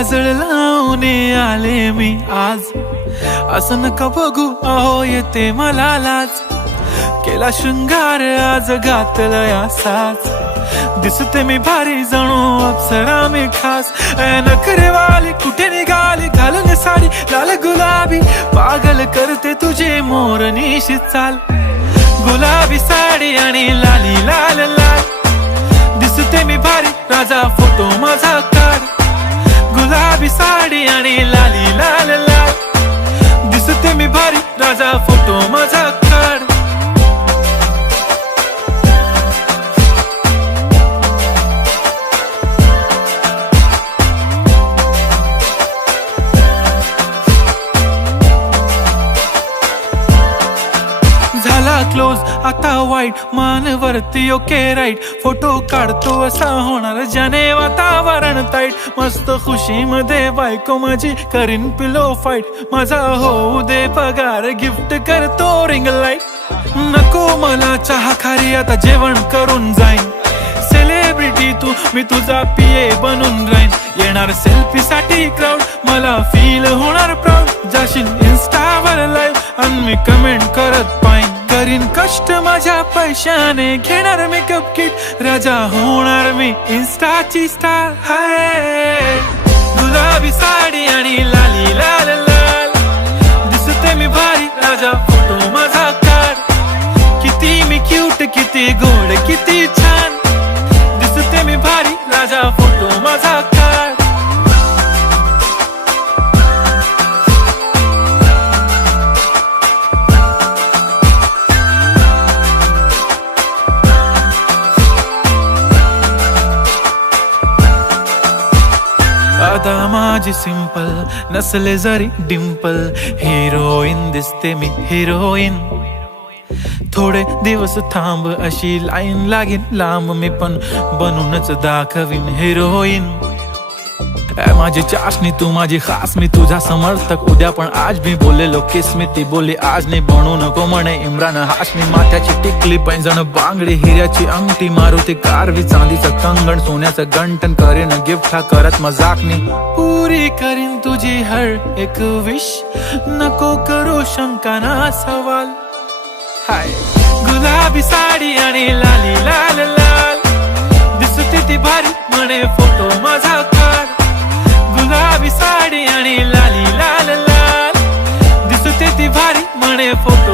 काजळ लावून आले मी आज, असं नका बघू अहो येते मला लाज. केला शृंगार आज घातलाय असाच, दिसते मी भारी जणू अप्सरा मी खास. नखरेवाली कुठे निघाली घालून साडी लाल गुलाबी, पागल करते तुझे मोरनीशी चाल. गुलाबी साडी आणि लाली लाल लाल, दिसते मी भारी राजा फोटो माझा काढ. गुलाबी साडी आणि लाली लाल लाल, दिसते मी भारी राजा फोटो माझा काढ. झाला क्लोज आता वाईट, मानवरती ओके राईट. फोटो काढतो असा होणार ज्याने वातावरण ताईट. मस्त खुशी मध्ये बायको माझी करीन पिलो फाईट. माझा होऊ दे पगार गिफ्ट करतो रिंग लाईट. नको मला चहा खारी आता जेवण करून जाईन. सेलिब्रिटी तू मी तुझा पिये बनून राहीन. येणार सेल्फी साठी क्राऊड मला फील होणार प्राऊड. जाशील इन्स्टावर लाईव्ह आणि मी कमेंट करत पाईन. करीन कष्ट माझ्या पैशाने घेणार मेकअप किट. राजा होणार मी इन्स्टाची स्टार. हाय गुलाबी साडी आणि लाली लाल लाल, दिसते मी भारी राजा फोटो माझा काढ. किती मी क्यूट किती गोड किती छान, दिसते मी भारी राजा फोटो माझा काढ. आता माझी सिंपल नसले जरी डिंपल, हिरोईन दिसते मी हिरोईन. थोडे दिवस थांब अशी लाईन लागेल लांब, मी पण बनूनच दाखवीन हिरोईन. माझी चाशनी तू माझी खास, मी तुझा समर्थक उद्या पण आज मी बोलेलो किस मी. ती बोली आज नाही बनू नको म्हणे इम्रान हाशमी. माथ्याची टिकली पैंजण बांगडी हिऱ्याची अंगठी, मारुती कारवी चांदीचं कंगण सोन्याचं गंटन. करीन गिफ्ट हा करत मजाकनी, पुरी करीन तुझी हर एक विश. नको करू शंका ना सवाल. हाय गुलाबी साडी आणि लाली लाल लाल, दिसते ती भारी म्हणे फोटो माझा काढ. गुलाबी साडी आणि लाली लाल लाल, दिसते ती भारी म्हणे फोटो